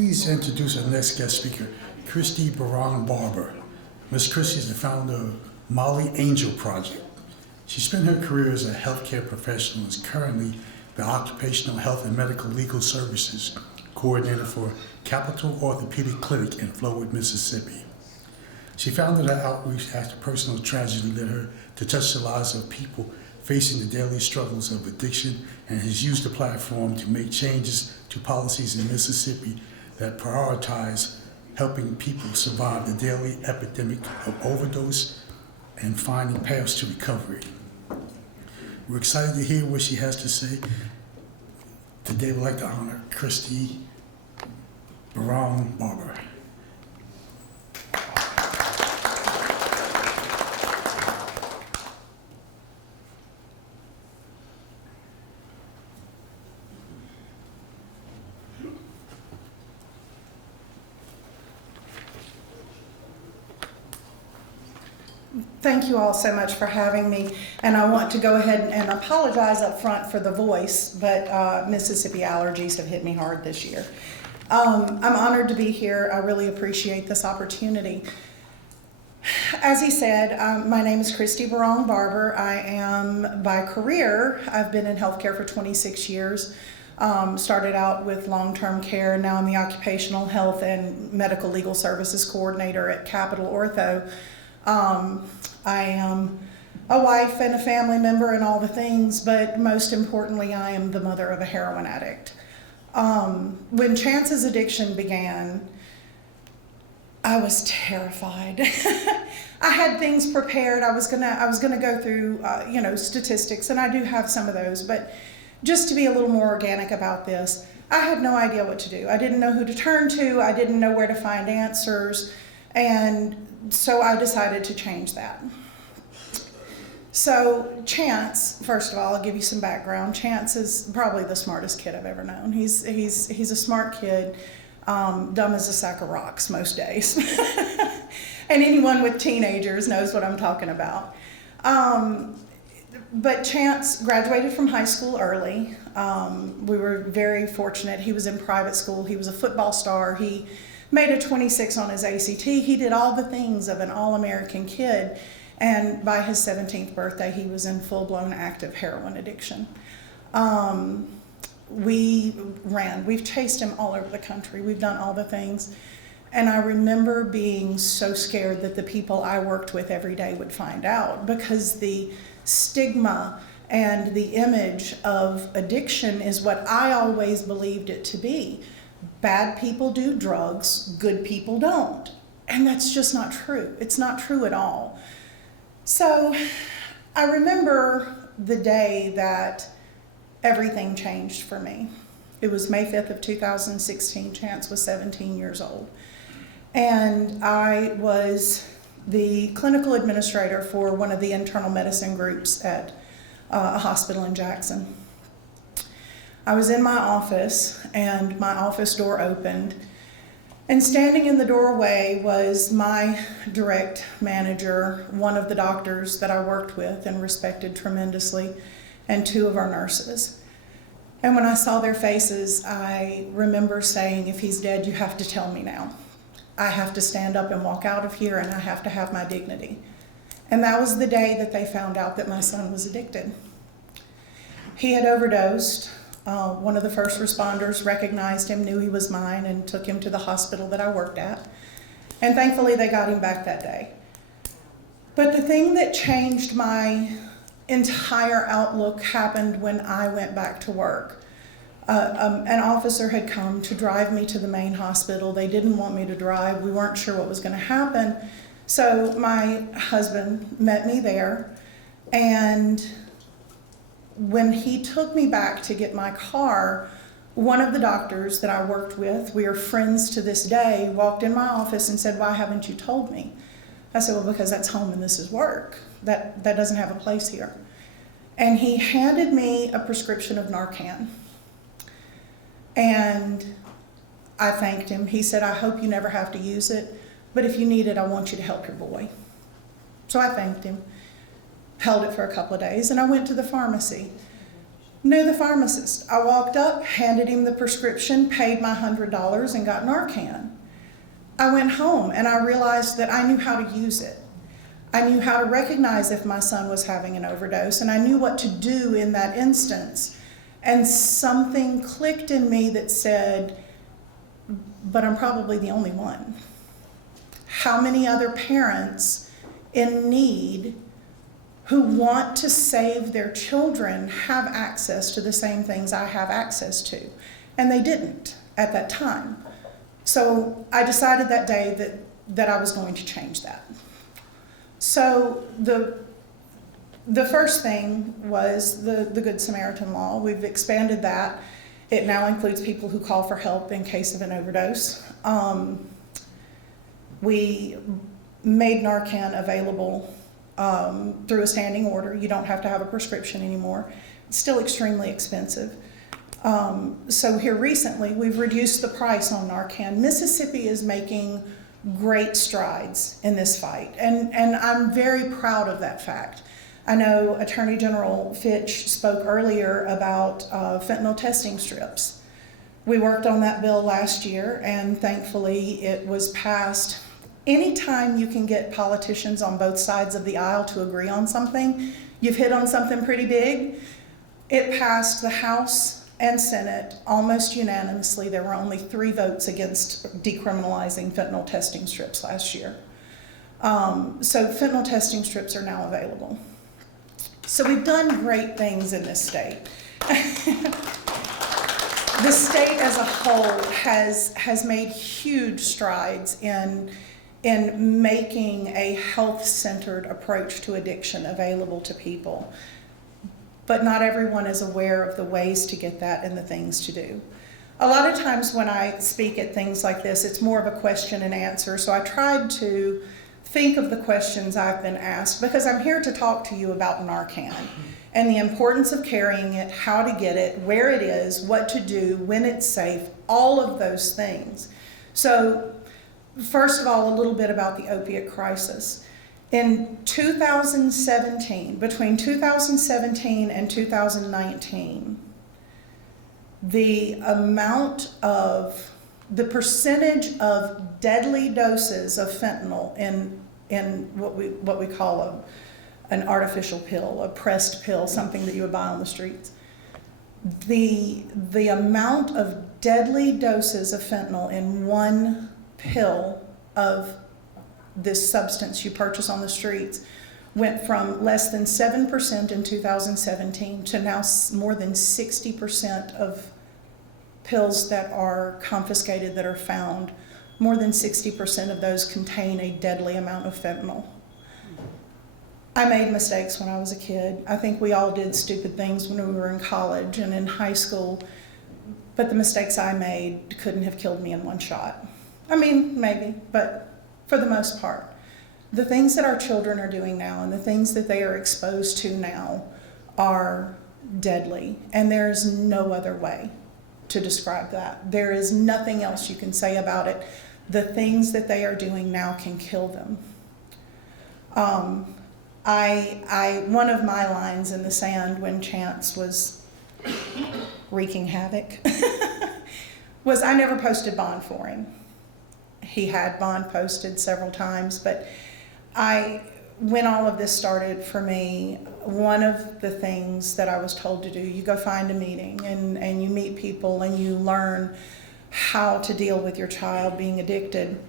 Please introduce our next guest speaker, Christi Berrong-Barber. Ms. Christi is the founder of Molly Angel Project. She spent her career as a healthcare professional and is currently the Occupational Health and Medical Legal Services Coordinator for Capital Orthopedic Clinic in Flowood, Mississippi. She founded her outreach after personal tragedy led her to touch the lives of people facing the daily struggles of addiction, and has used the platform to make changes to policies in Mississippi that prioritize helping people survive the daily epidemic of overdose and finding paths to recovery. We're excited to hear what she has to say. Today we'd like to honor Christi Berrong-Barber. Thank you all so much for having me, and I want to go ahead and apologize up front for the voice, but Mississippi allergies have hit me hard this year. I'm honored to be here. I really appreciate this opportunity. As he said, my name is Christi Berrong-Barber. I am, by career, I've been in healthcare for 26 years. Started out with long-term care, and now I'm the Occupational Health and Medical Legal Services Coordinator at Capital Ortho. I am a wife and a family member and all the things, but most importantly, I am the mother of a heroin addict. When Chance's addiction began, I was terrified. I had things prepared. I was gonna go through, statistics, and I do have some of those, but just to be a little more organic about this, I had no idea what to do. I didn't know who to turn to. I didn't know where to find answers. And so I decided to change that. So Chance, first of all, I'll give you some background. Chance is probably the smartest kid I've ever known. He's a smart kid, dumb as a sack of rocks most days. And anyone with teenagers knows what I'm talking about. But Chance graduated from high school early. We were very fortunate. He was in private school. He was a football star. He made a 26 on his ACT. He did all the things of an all-American kid. And by his 17th birthday, he was in full-blown active heroin addiction. We've chased him all over the country. We've done all the things. And I remember being so scared that the people I worked with every day would find out, because the stigma and the image of addiction is what I always believed it to be. Bad people do drugs, good people don't. And that's just not true. It's not true at all. So I remember the day that everything changed for me. It was May 5th of 2016. Chance was 17 years old. And I was the clinical administrator for one of the internal medicine groups at a hospital in Jackson. I was in my office, and my office door opened, and standing in the doorway was my direct manager, one of the doctors that I worked with and respected tremendously, and two of our nurses. And when I saw their faces, I remember saying, if he's dead, you have to tell me now. I have to stand up and walk out of here, and I have to have my dignity. And that was the day that they found out that my son was addicted. He had overdosed. One of the first responders recognized him, knew he was mine, and took him to the hospital that I worked at. And thankfully, they got him back that day. But the thing that changed my entire outlook happened when I went back to work. An officer had come to drive me to the main hospital. They didn't want me to drive. We weren't sure what was going to happen. So my husband met me there, and when he took me back to get my car, one of the doctors that I worked with, we are friends to this day, walked in my office and said, "Why haven't you told me?" I said, "Well, because that's home and this is work. That doesn't have a place here." And he handed me a prescription of Narcan. And I thanked him. He said, "I hope you never have to use it, but if you need it, I want you to help your boy." So I thanked him, held it for a couple of days, and I went to the pharmacy. Knew the pharmacist. I walked up, handed him the prescription, paid my $100, and got Narcan. I went home and I realized that I knew how to use it. I knew how to recognize if my son was having an overdose, and I knew what to do in that instance. And something clicked in me that said, but I'm probably the only one. How many other parents in need who want to save their children have access to the same things I have access to? And they didn't at that time. So I decided that day that I was going to change that. So the first thing was the Good Samaritan law. We've expanded that. It now includes people who call for help in case of an overdose. We made Narcan available through a standing order. You don't have to have a prescription anymore. It's still extremely expensive. So here recently, we've reduced the price on Narcan. Mississippi is making great strides in this fight, and I'm very proud of that fact. I know Attorney General Fitch spoke earlier about fentanyl testing strips. We worked on that bill last year, and thankfully it was passed. Anytime you can get politicians on both sides of the aisle to agree on something, you've hit on something pretty big. It passed the House and Senate almost unanimously. There were only 3 votes against decriminalizing fentanyl testing strips last year. So fentanyl testing strips are now available. So we've done great things in this state. The state as a whole has made huge strides in making a health-centered approach to addiction available to people. But not everyone is aware of the ways to get that and the things to do. A lot of times when I speak at things like this, it's more of a question and answer. So I tried to think of the questions I've been asked, because I'm here to talk to you about Narcan and the importance of carrying it, how to get it, where it is, what to do, when it's safe, all of those things. So first of all, a little bit about the opiate crisis. In 2017, between 2017 and 2019, the percentage of deadly doses of fentanyl in what we call an artificial pill, a pressed pill, something that you would buy on the streets. The amount of deadly doses of fentanyl in one pill of this substance you purchase on the streets went from less than 7% in 2017 to now more than 60% of pills that are confiscated, that are found, more than 60% of those contain a deadly amount of fentanyl. I made mistakes when I was a kid. I think we all did stupid things when we were in college and in high school, but the mistakes I made couldn't have killed me in one shot. I mean, maybe, but for the most part. The things that our children are doing now and the things that they are exposed to now are deadly, and there is no other way to describe that. There is nothing else you can say about it. The things that they are doing now can kill them. One of my lines in the sand when Chance was wreaking havoc was I never posted bond for him. He had bond posted several times, but when all of this started for me, one of the things that I was told to do, you go find a meeting and you meet people and you learn how to deal with your child being addicted.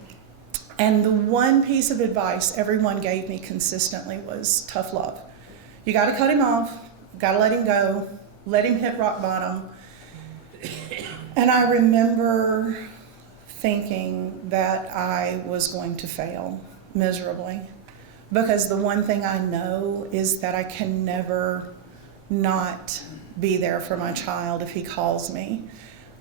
And the one piece of advice everyone gave me consistently was tough love. You got to cut him off, got to let him go, let him hit rock bottom. And I remember thinking that I was going to fail miserably, because the one thing I know is that I can never not be there for my child if he calls me.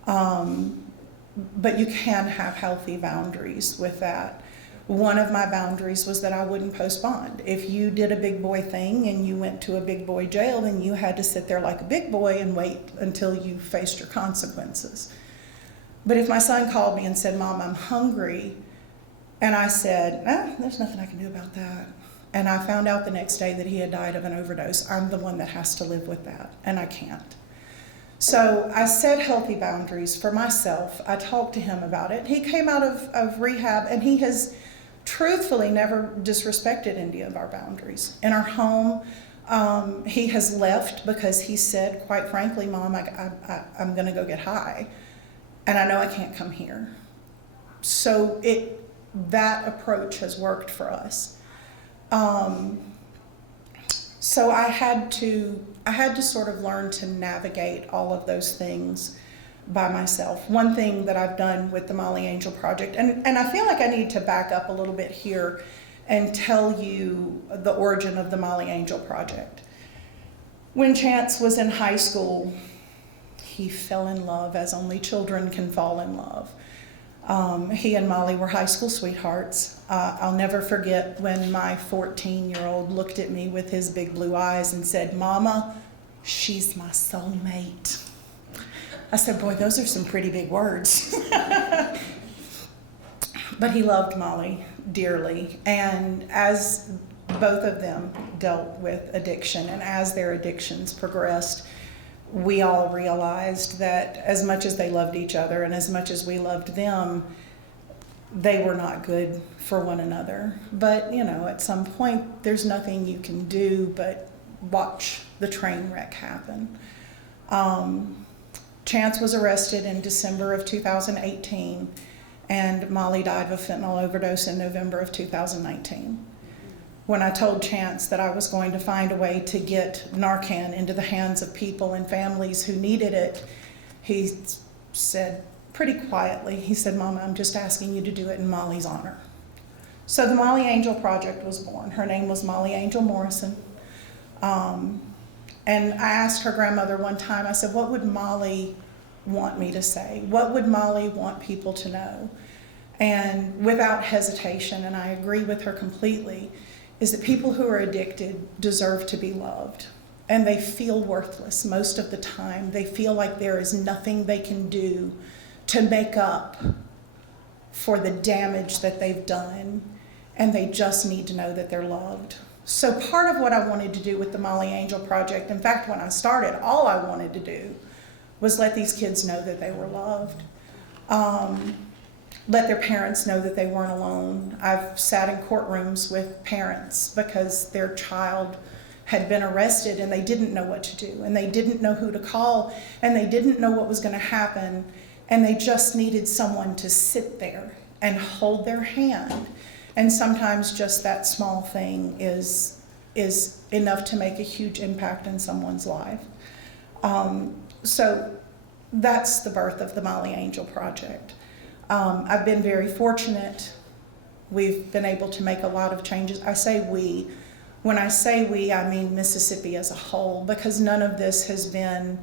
But you can have healthy boundaries with that. One of my boundaries was that I wouldn't post bond. If you did a big boy thing and you went to a big boy jail, then you had to sit there like a big boy and wait until you faced your consequences. But if my son called me and said, "Mom, I'm hungry," and I said, there's nothing I can do about that, and I found out the next day that he had died of an overdose, I'm the one that has to live with that, and I can't. So I set healthy boundaries for myself. I talked to him about it. He came out of rehab, and he has truthfully never disrespected any of our boundaries. In our home, he has left because he said, quite frankly, Mom, I'm going to go get high, and I know I can't come here. So that approach has worked for us. So I had to sort of learn to navigate all of those things by myself. One thing that I've done with the Molly Angel Project, and I feel like I need to back up a little bit here and tell you the origin of the Molly Angel Project. When Chance was in high school, he fell in love as only children can fall in love. He and Molly were high school sweethearts. I'll never forget when my 14-year-old looked at me with his big blue eyes and said, Mama, she's my soulmate. I said, boy, those are some pretty big words. But he loved Molly dearly. And as both of them dealt with addiction, and as their addictions progressed, we all realized that as much as they loved each other and as much as we loved them, they were not good for one another. But, at some point, there's nothing you can do but watch the train wreck happen. Chance was arrested in December of 2018, and Molly died of a fentanyl overdose in November of 2019. When I told Chance that I was going to find a way to get Narcan into the hands of people and families who needed it, he said pretty quietly, he said, Mama, I'm just asking you to do it in Molly's honor. So the Molly Angel Project was born. Her name was Molly Angel Morrison. And I asked her grandmother one time, I said, what would Molly want me to say? What would Molly want people to know? And without hesitation, and I agree with her completely, is that people who are addicted deserve to be loved. And they feel worthless most of the time. They feel like there is nothing they can do to make up for the damage that they've done. And they just need to know that they're loved. So part of what I wanted to do with the Molly Angel Project, in fact, when I started, all I wanted to do was let these kids know that they were loved. Let their parents know that they weren't alone. I've sat in courtrooms with parents because their child had been arrested and they didn't know what to do, and they didn't know who to call, and they didn't know what was going to happen, and they just needed someone to sit there and hold their hand. And sometimes just that small thing is enough to make a huge impact in someone's life. So that's the birth of the Molly Angel Project. I've been very fortunate. We've been able to make a lot of changes. I say we. When I say we, I mean Mississippi as a whole, because none of this has been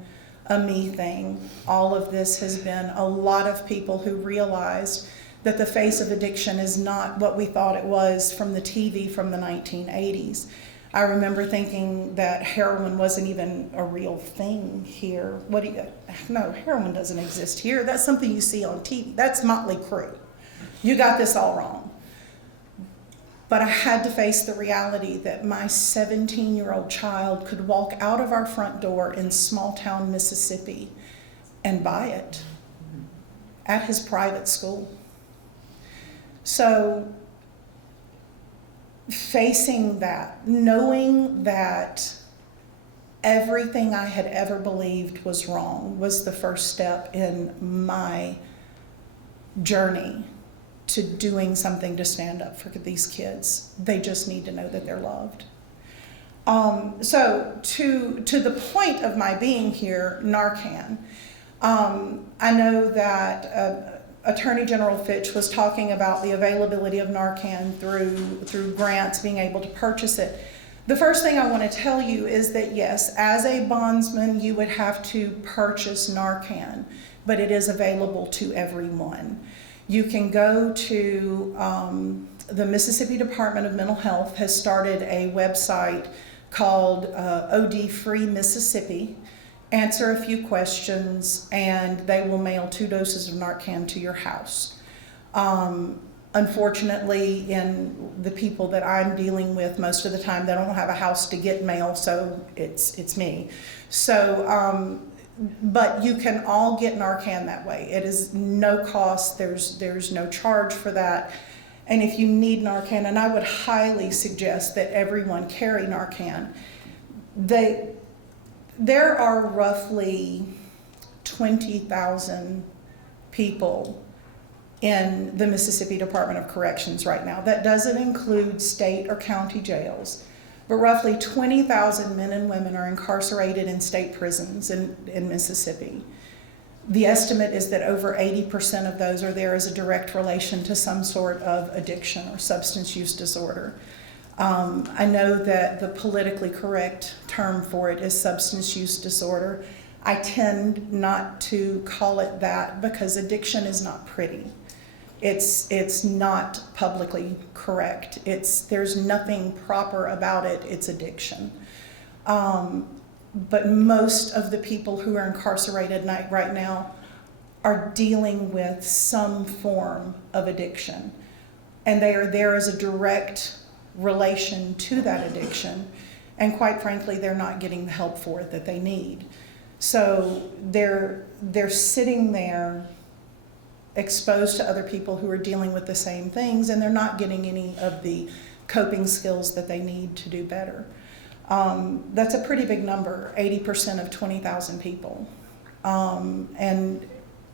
a me thing. All of this has been a lot of people who realized that the face of addiction is not what we thought it was from the TV from the 1980s. I remember thinking that heroin wasn't even a real thing here. No, heroin doesn't exist here. That's something you see on TV. That's Motley Crue. You got this all wrong. But I had to face the reality that my 17-year-old child could walk out of our front door in small town Mississippi and buy it at his private school. So facing that, knowing that everything I had ever believed was wrong, was the first step in my journey to doing something to stand up for these kids. They just need to know that they're loved. So to the point of my being here, Narcan. I know that Attorney General Fitch was talking about the availability of Narcan through grants, being able to purchase it. The first thing I want to tell you is that yes, as a bondsman, you would have to purchase Narcan, but it is available to everyone. You can go to the Mississippi Department of Mental Health has started a website called OD Free Mississippi. Answer a few questions, and they will mail 2 doses of Narcan to your house. Unfortunately, in the people that I'm dealing with, most of the time they don't have a house to get mail, so it's me. So But you can all get Narcan that way. It is no cost, there's no charge for that. And if you need Narcan, and I would highly suggest that everyone carry Narcan, there are roughly 20,000 people in the Mississippi Department of Corrections right now. That doesn't include state or county jails, but roughly 20,000 men and women are incarcerated in state prisons in Mississippi. The estimate is that over 80% of those are there as a direct relation to some sort of addiction or substance use disorder. I know that the politically correct term for it is substance use disorder. I tend not to call it that because addiction is not pretty. It's not publicly correct. There's nothing proper about it. It's addiction. But most of the people who are incarcerated right now are dealing with some form of addiction. And they are there as a direct relation to that addiction. And quite frankly, they're not getting the help for it that they need. So they're sitting there exposed to other people who are dealing with the same things, and they're not getting any of the coping skills that they need to do better. That's a pretty big number, 80% of 20,000 people. And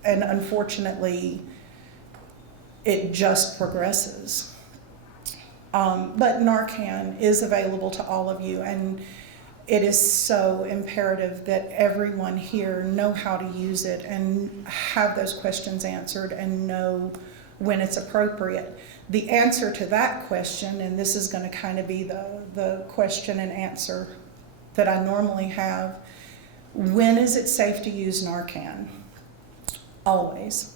unfortunately, it just progresses. But Narcan is available to all of you, and it is so imperative that everyone here know how to use it and have those questions answered and know when it's appropriate. The answer to that question, and this is going to kind of be the question and answer that I normally have, when is it safe to use Narcan? Always.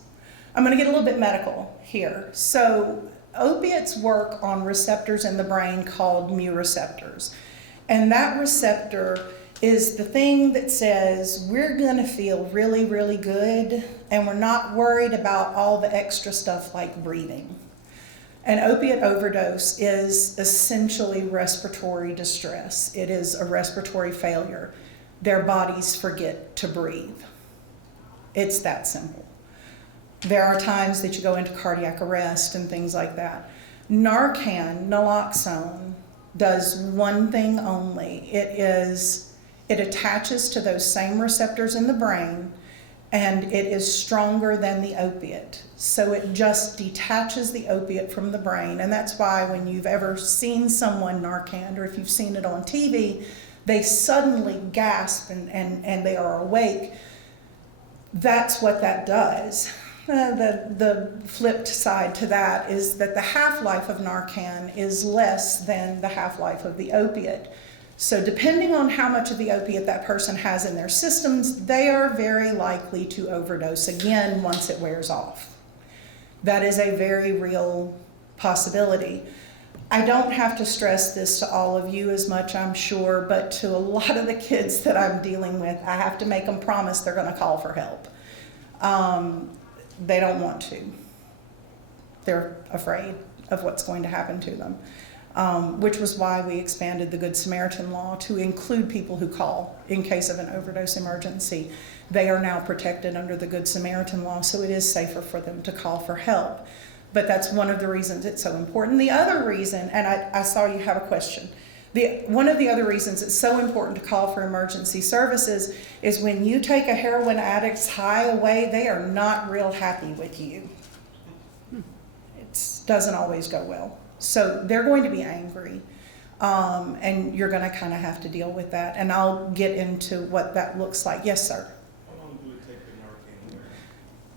I'm going to get a little bit medical here. So opiates work on receptors in the brain called mu receptors. And that receptor is the thing that says we're going to feel really, really good, and we're not worried about all the extra stuff like breathing. An opiate overdose is essentially respiratory distress. It is a respiratory failure. Their bodies forget to breathe. It's that simple. There are times that you go into cardiac arrest and things like that. Narcan, naloxone, does one thing only. It attaches to those same receptors in the brain, and it is stronger than the opiate. So it just detaches the opiate from the brain, and that's why when you've ever seen someone Narcan, or if you've seen it on TV, they suddenly gasp and they are awake. That's what that does. The flipped side to that is that the half-life of Narcan is less than the half-life of the opiate. So depending on how much of the opiate that person has in their systems, they are very likely to overdose again once it wears off. That is a very real possibility. I don't have to stress this to all of you as much, I'm sure, but to a lot of the kids that I'm dealing with, I have to make them promise they're going to call for help. They don't want to. They're afraid of what's going to happen to them, which was why we expanded the Good Samaritan law to include people who call in case of an overdose emergency. They are now protected under the Good Samaritan law, so it is safer for them to call for help. But that's one of the reasons it's so important. The other reason, and I saw you have a question, one of the other reasons it's so important to call for emergency services is when you take a heroin addict's high away, they are not real happy with you. It doesn't always go well. So they're going to be angry, and you're going to kind of have to deal with that. And I'll get into what that looks like. Yes, sir? How long do it take the Narcan to wear?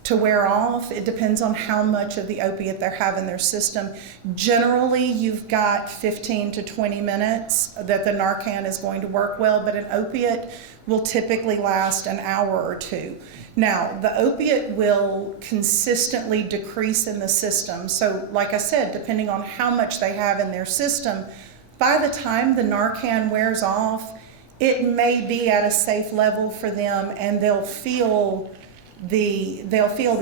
To wear off, it depends on how much of the opiate they have in their system. Generally, you've got 15 to 20 minutes that the Narcan is going to work well, but an opiate will typically last an hour or two. Now, the opiate will consistently decrease in the system. So, like I said, depending on how much they have in their system, by the time the Narcan wears off, it may be at a safe level for them, and they'll feel the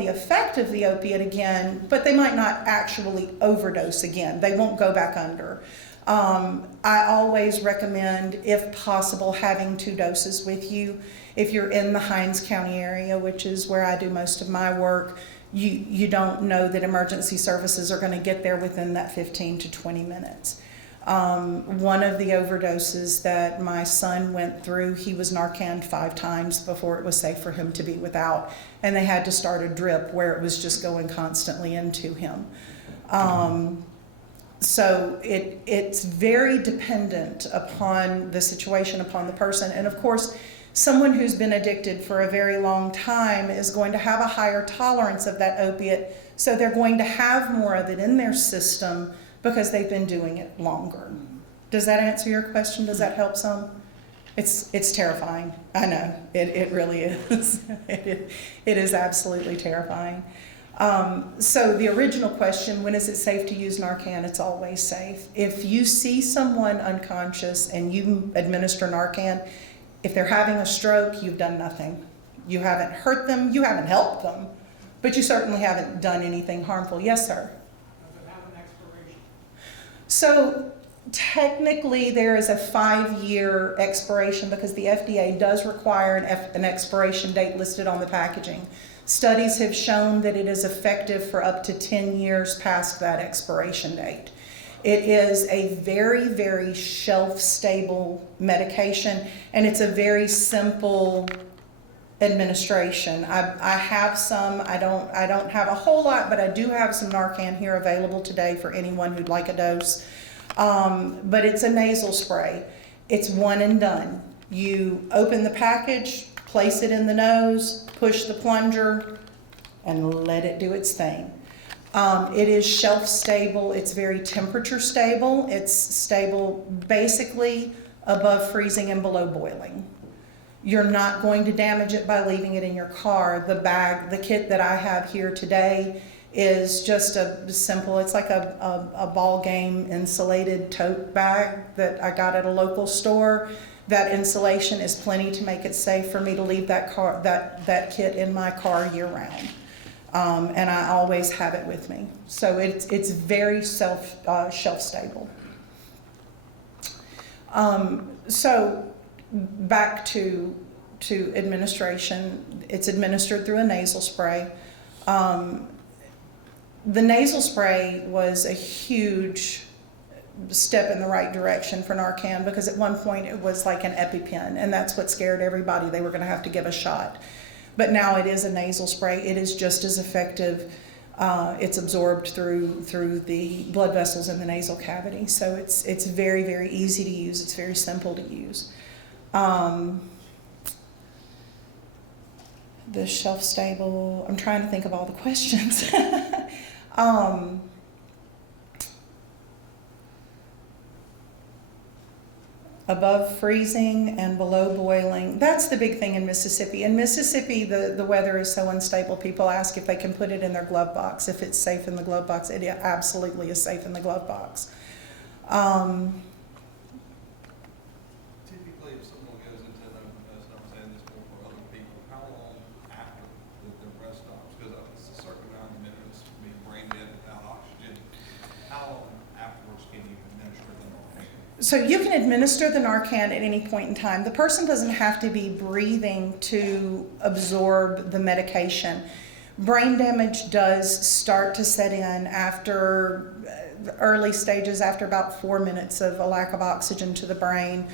effect of the opiate again, but they might not actually overdose again. They won't go back under. I always recommend, if possible, having 2 doses with you. If you're in the Hinds County area, which is where I do most of my work, you don't know that emergency services are going to get there within that 15 to 20 minutes. One of the overdoses that my son went through, he was Narcan 5 times before it was safe for him to be without, and they had to start a drip where it was just going constantly into him. So it's very dependent upon the situation, upon the person. And of course, someone who's been addicted for a very long time is going to have a higher tolerance of that opiate, so they're going to have more of it in their system because they've been doing it longer. Does that answer your question? Does that help some? It's terrifying. I know, it really is. It is absolutely terrifying. So the original question, when is it safe to use Narcan? It's always safe. If you see someone unconscious and you administer Narcan, if they're having a stroke, you've done nothing. You haven't hurt them, you haven't helped them, but you certainly haven't done anything harmful. Yes, sir? Does it have an expiration? So technically there is a 5-year expiration because the FDA does require an expiration date listed on the packaging. Studies have shown that it is effective for up to 10 years past that expiration date. It is a very, very shelf-stable medication, and it's a very simple administration. I have some, I don't have a whole lot, but I do have some Narcan here available today for anyone who'd like a dose. But it's a nasal spray. It's one and done. You open the package, place it in the nose, push the plunger, and let it do its thing. It is shelf stable. It's very temperature stable. It's stable basically above freezing and below boiling. You're not going to damage it by leaving it in your car. The kit that I have here today is just a simple, it's like a ball game insulated tote bag that I got at a local store. That insulation is plenty to make it safe for me to leave that kit in my car year round. And I always have it with me. So it's very shelf stable. So back to administration, it's administered through a nasal spray. The nasal spray was a huge step in the right direction for Narcan because at one point it was like an EpiPen, and that's what scared everybody. They were going to have to give a shot. But now it is a nasal spray. It is just as effective. It's absorbed through the blood vessels in the nasal cavity. So it's very, very easy to use. It's very simple to use. The shelf stable, I'm trying to think of all the questions. Above freezing and below boiling. That's the big thing in Mississippi. In Mississippi, the weather is so unstable. People ask if they can put it in their glove box, if it's safe in the glove box. It absolutely is safe in the glove box. Typically, if someone goes into an overdose, and I'm saying this more for other people, how long after the breath stops? Because it's a certain amount of minutes to be brain dead without oxygen. How long afterwards can you administer the Narcan? So you can administer the Narcan at any point in time. The person doesn't have to be breathing to absorb the medication. Brain damage does start to set in after early stages, after about 4 minutes of a lack of oxygen to the brain.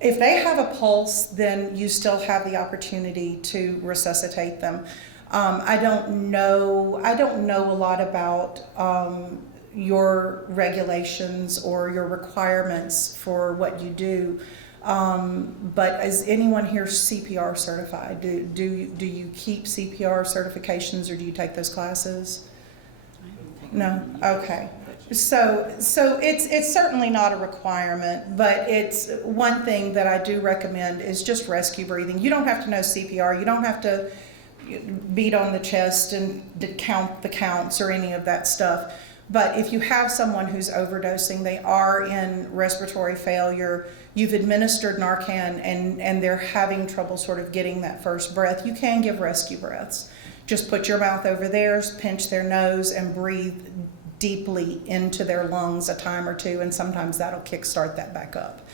If they have a pulse, then you still have the opportunity to resuscitate them. I don't know a lot about your regulations or your requirements for what you do. But is anyone here CPR certified? Do you keep CPR certifications, or do you take those classes? No? Okay. So it's certainly not a requirement, but it's one thing that I do recommend is just rescue breathing. You don't have to know CPR. You don't have to beat on the chest and count the counts or any of that stuff. But if you have someone who's overdosing, they are in respiratory failure, you've administered Narcan and they're having trouble sort of getting that first breath, you can give rescue breaths. Just put your mouth over theirs, pinch their nose, and breathe deeply into their lungs a time or two, and sometimes that'll kickstart that back up.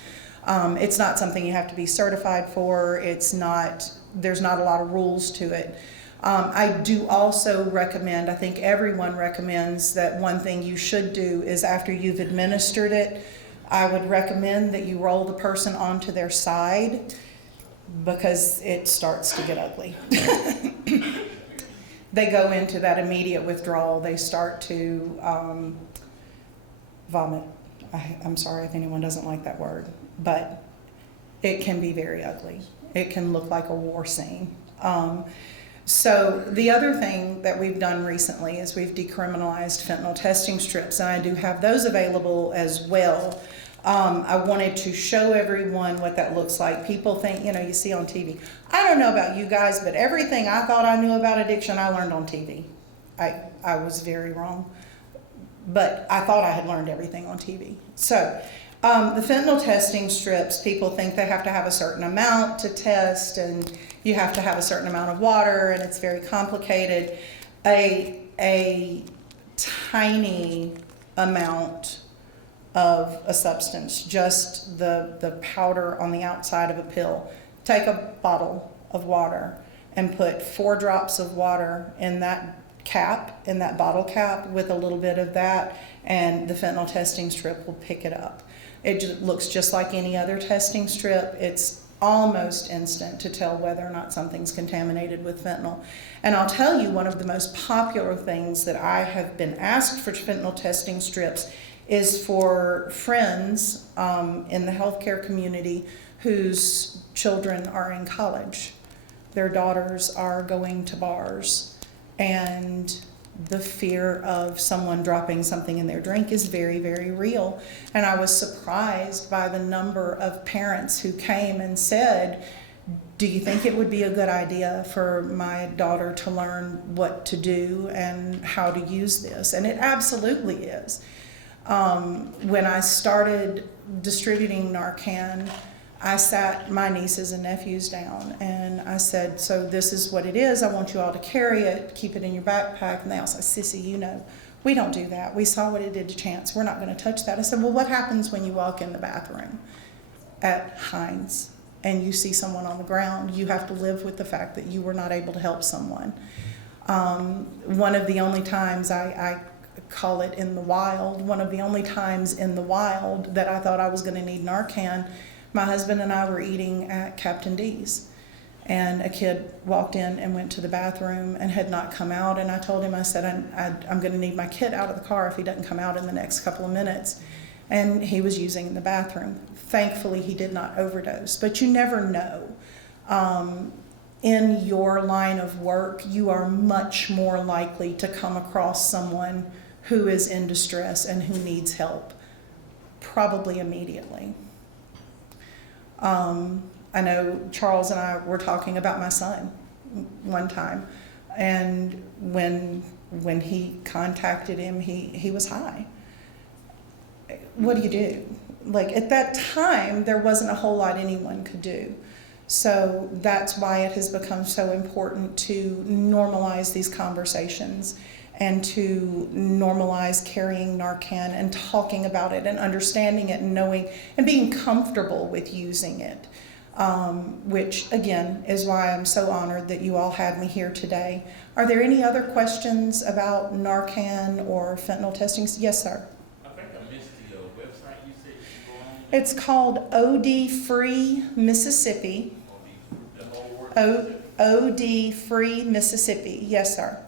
It's not something you have to be certified for. There's not a lot of rules to it. I do also recommend, I think everyone recommends, that one thing you should do is after you've administered it, I would recommend that you roll the person onto their side, because it starts to get ugly. They go into that immediate withdrawal. They start to vomit. I'm sorry if anyone doesn't like that word, but it can be very ugly. It can look like a war scene. So the other thing that we've done recently is we've decriminalized fentanyl testing strips, and I do have those available as well. I wanted to show everyone what that looks like. People think, you see on TV. I don't know about you guys, but everything I thought I knew about addiction, I learned on TV. I was very wrong, but I thought I had learned everything on TV. So the fentanyl testing strips, people think they have to have a certain amount to test, and you have to have a certain amount of water, and it's very complicated. A tiny amount of a substance, just the powder on the outside of a pill. Take a bottle of water and put 4 drops of water in that cap, in that bottle cap, with a little bit of that, and the fentanyl testing strip will pick it up. It just looks just like any other testing strip. It's almost instant to tell whether or not something's contaminated with fentanyl. And I'll tell you, one of the most popular things that I have been asked for fentanyl testing strips is for friends in the healthcare community whose children are in college. Their daughters are going to bars, and the fear of someone dropping something in their drink is very, very real. And I was surprised by the number of parents who came and said, do you think it would be a good idea for my daughter to learn what to do and how to use this? And it absolutely is. When I started distributing Narcan, I sat my nieces and nephews down and I said, so this is what it is. I want you all to carry it, keep it in your backpack. And they all said, Sissy, we don't do that. We saw what it did to Chance. We're not going to touch that. I said, well, what happens when you walk in the bathroom at Heinz and you see someone on the ground? You have to live with the fact that you were not able to help someone. One of the only times I call it in the wild, one of the only times in the wild that I thought I was going to need Narcan, my husband and I were eating at Captain D's, and a kid walked in and went to the bathroom and had not come out. And I told him, I said, I'm going to need my kid out of the car if he doesn't come out in the next couple of minutes. And he was using the bathroom. Thankfully, he did not overdose, but you never know. In your line of work, you are much more likely to come across someone who is in distress and who needs help, probably immediately. I know Charles and I were talking about my son one time, and when he contacted him, he was high. What do you do? Like, at that time, there wasn't a whole lot anyone could do. So that's why it has become so important to normalize these conversations and to normalize carrying Narcan and talking about it and understanding it and knowing and being comfortable with using it, which again is why I'm so honored that you all had me here today. Are there any other questions about Narcan or fentanyl testing? Yes, sir. I think I missed the website you said you go on. It's called OD Free Mississippi. The whole word? OD Free Mississippi. Yes, sir.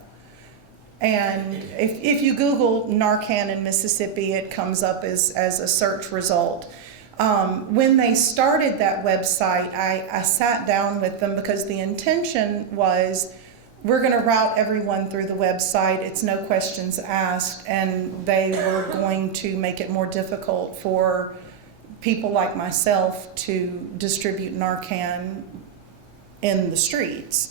And if you Google Narcan in Mississippi, it comes up as a search result. When they started that website, I sat down with them because the intention was, we're going to route everyone through the website. It's no questions asked. And they were going to make it more difficult for people like myself to distribute Narcan in the streets.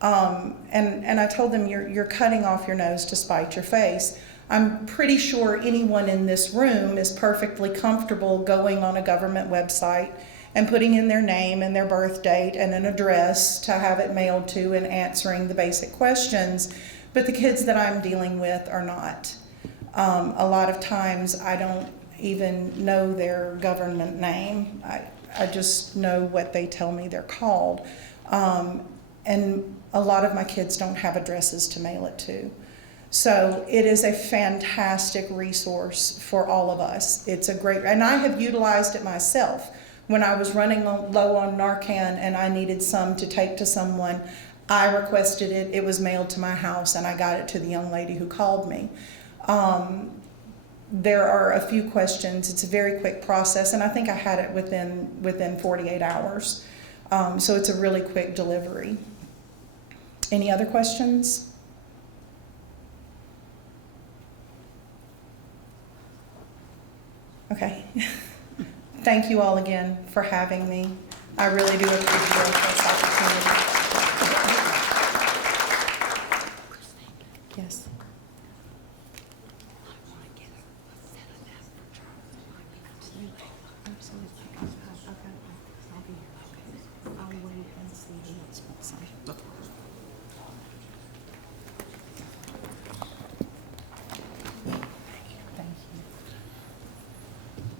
And I told them, you're cutting off your nose to spite your face. I'm pretty sure anyone in this room is perfectly comfortable going on a government website and putting in their name and their birth date and an address to have it mailed to and answering the basic questions. But the kids that I'm dealing with are not. A lot of times I don't even know their government name. I just know what they tell me they're called. And a lot of my kids don't have addresses to mail it to. So it is a fantastic resource for all of us. It's a great, and I have utilized it myself. When I was running low on Narcan and I needed some to take to someone, I requested it, it was mailed to my house, and I got it to the young lady who called me. There are a few questions. It's a very quick process, and I think I had it within 48 hours. So it's a really quick delivery. Any other questions? Okay. Thank you all again for having me. I really do appreciate this opportunity. Yes.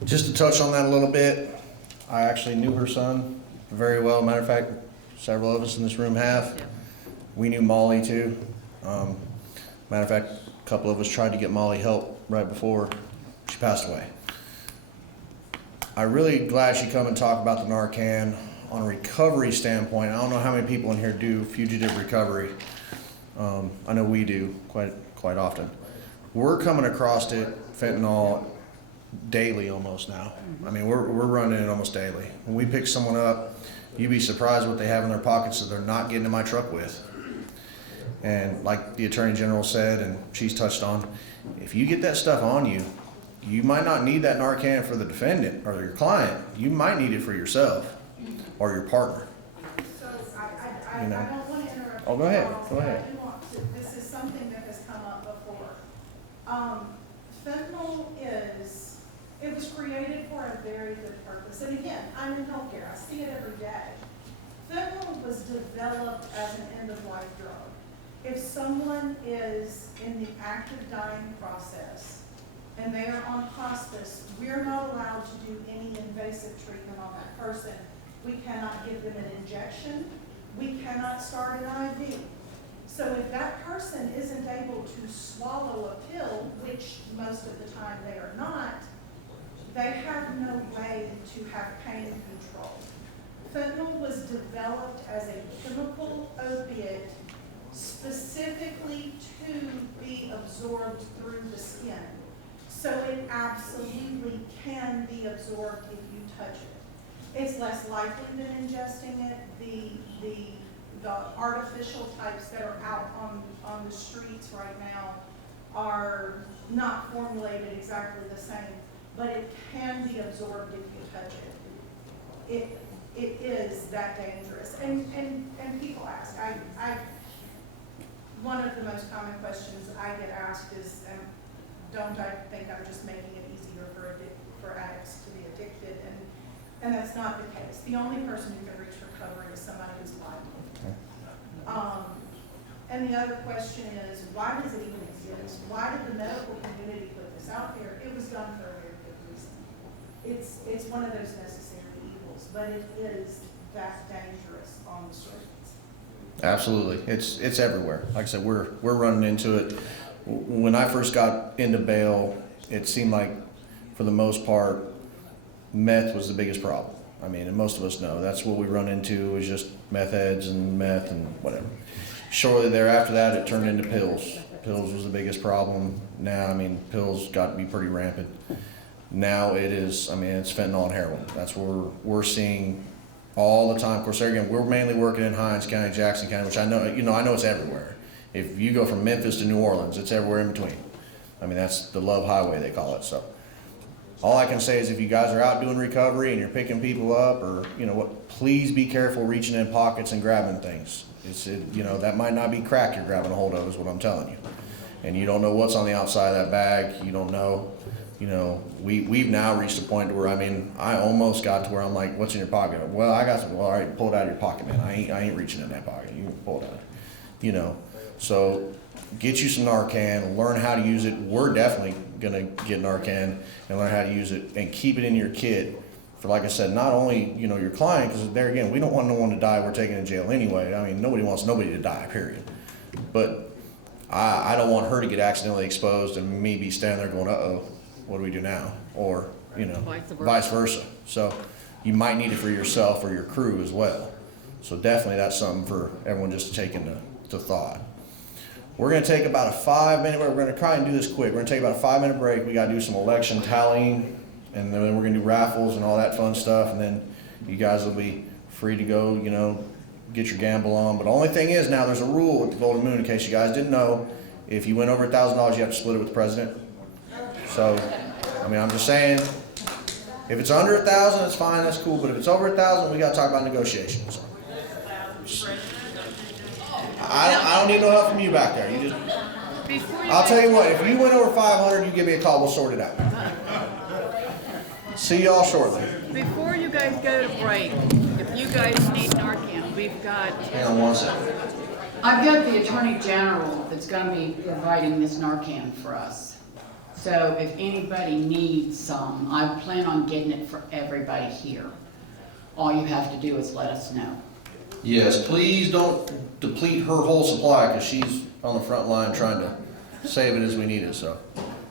Just to touch on that a little bit, I actually knew her son very well. Matter of fact, several of us in this room have. We knew Molly too. Matter of fact, a couple of us tried to get Molly help right before she passed away. I'm really glad she come and talk about the Narcan on a recovery standpoint. I don't know how many people in here do fugitive recovery. I know we do quite often. We're coming across it, fentanyl, daily almost now. I mean, we're running it almost daily. When we pick someone up, you'd be surprised what they have in their pockets that they're not getting in my truck with. And like the Attorney General said, and she's touched on, if you get that stuff on you, you might not need that Narcan for the defendant or your client. You might need it for yourself or your partner. So I You know. don't want to interrupt. Oh, go ahead, Charles, go but ahead. I do want to, this is something that has come up before. Fentanyl it was created for a very good purpose. And again, I'm in healthcare, I see it every day. Fentanyl was developed as an end-of-life drug. If someone is in the active dying process and they are on hospice, we're not allowed to do any invasive treatment on that person. We cannot give them an injection. We cannot start an IV. So if that person isn't able to swallow a pill, which most of the time they are not, they have no way to have pain control. Fentanyl was developed as a chemical opiate specifically to be absorbed through the skin. So it absolutely can be absorbed if you touch it. It's less likely than ingesting it. The artificial types that are out on the streets right now are not formulated exactly the same, but it can be absorbed if you touch it. It is that dangerous. And people ask, one of the most common questions I get asked is, don't I think I'm just making it easier for addicts to be addicted? And that's not the case. The only person who can reach recovery is somebody who's liable. And the other question is, why does it even exist? Why did the medical community put this out there? It was done for a very good reason. It's one of those necessary evils, but it is that dangerous on the streets. Absolutely, it's everywhere. Like I said, we're running into it. When I first got into bail, it seemed like, for the most part, meth was the biggest problem. I mean, and most of us know that's what we run into is just meth heads and meth and whatever. Shortly thereafter that, it turned into pills. Pills was the biggest problem. Now, I mean, pills got to be pretty rampant. Now it is, I mean, it's fentanyl and heroin. That's what we're seeing all the time. Of course, there again, we're mainly working in Hinds County, Jackson County, which I know, I know it's everywhere. If you go from Memphis to New Orleans, it's everywhere in between. I mean, that's the Love Highway, they call it. So all I can say is if you guys are out doing recovery and you're picking people up or, please be careful reaching in pockets and grabbing things. That might not be crack you're grabbing a hold of is what I'm telling you. And you don't know what's on the outside of that bag. You don't know. We've now reached a point where, I almost got to where I'm like, what's in your pocket? Well, I got some. Well, all right, pull it out of your pocket, man. I ain't reaching in that pocket. You can pull it out. So get you some Narcan, learn how to use it. We're definitely gonna get Narcan and learn how to use it and keep it in your kit for, like I said, not only, you know, your client, because there again, we don't want no one to die, we're taking to jail anyway. I mean, nobody wants nobody to die, period. But I don't want her to get accidentally exposed and me be standing there going, uh-oh, what do we do now? Or, you know, vice versa. So you might need it for yourself or your crew as well. So definitely that's something for everyone just to take into thought. We're gonna take about a 5-minute break. We're gonna try and do this quick. We're gonna take about a 5-minute break. We gotta do some election tallying, and then we're gonna do raffles and all that fun stuff, and then you guys will be free to go, you know, get your gamble on. But the only thing is now there's a rule with the Golden Moon, in case you guys didn't know. If you win over $1,000, you have to split it with the president. So, I mean, I'm just saying, if it's under 1,000, it's fine, that's cool. But if it's over 1,000, we gotta talk about negotiations. I don't need no help from you back there. You just, I'll tell you what, if you went over 500, you give me a call, we'll sort it out. See y'all shortly. Before you guys go to break, if you guys need Narcan, we've got, Hang on one second. I've got the Attorney General that's gonna be providing this Narcan for us. So if anybody needs some, I plan on getting it for everybody here. All you have to do is let us know. Yes, please don't deplete her whole supply, because she's on the front line trying to save it as we need it, so.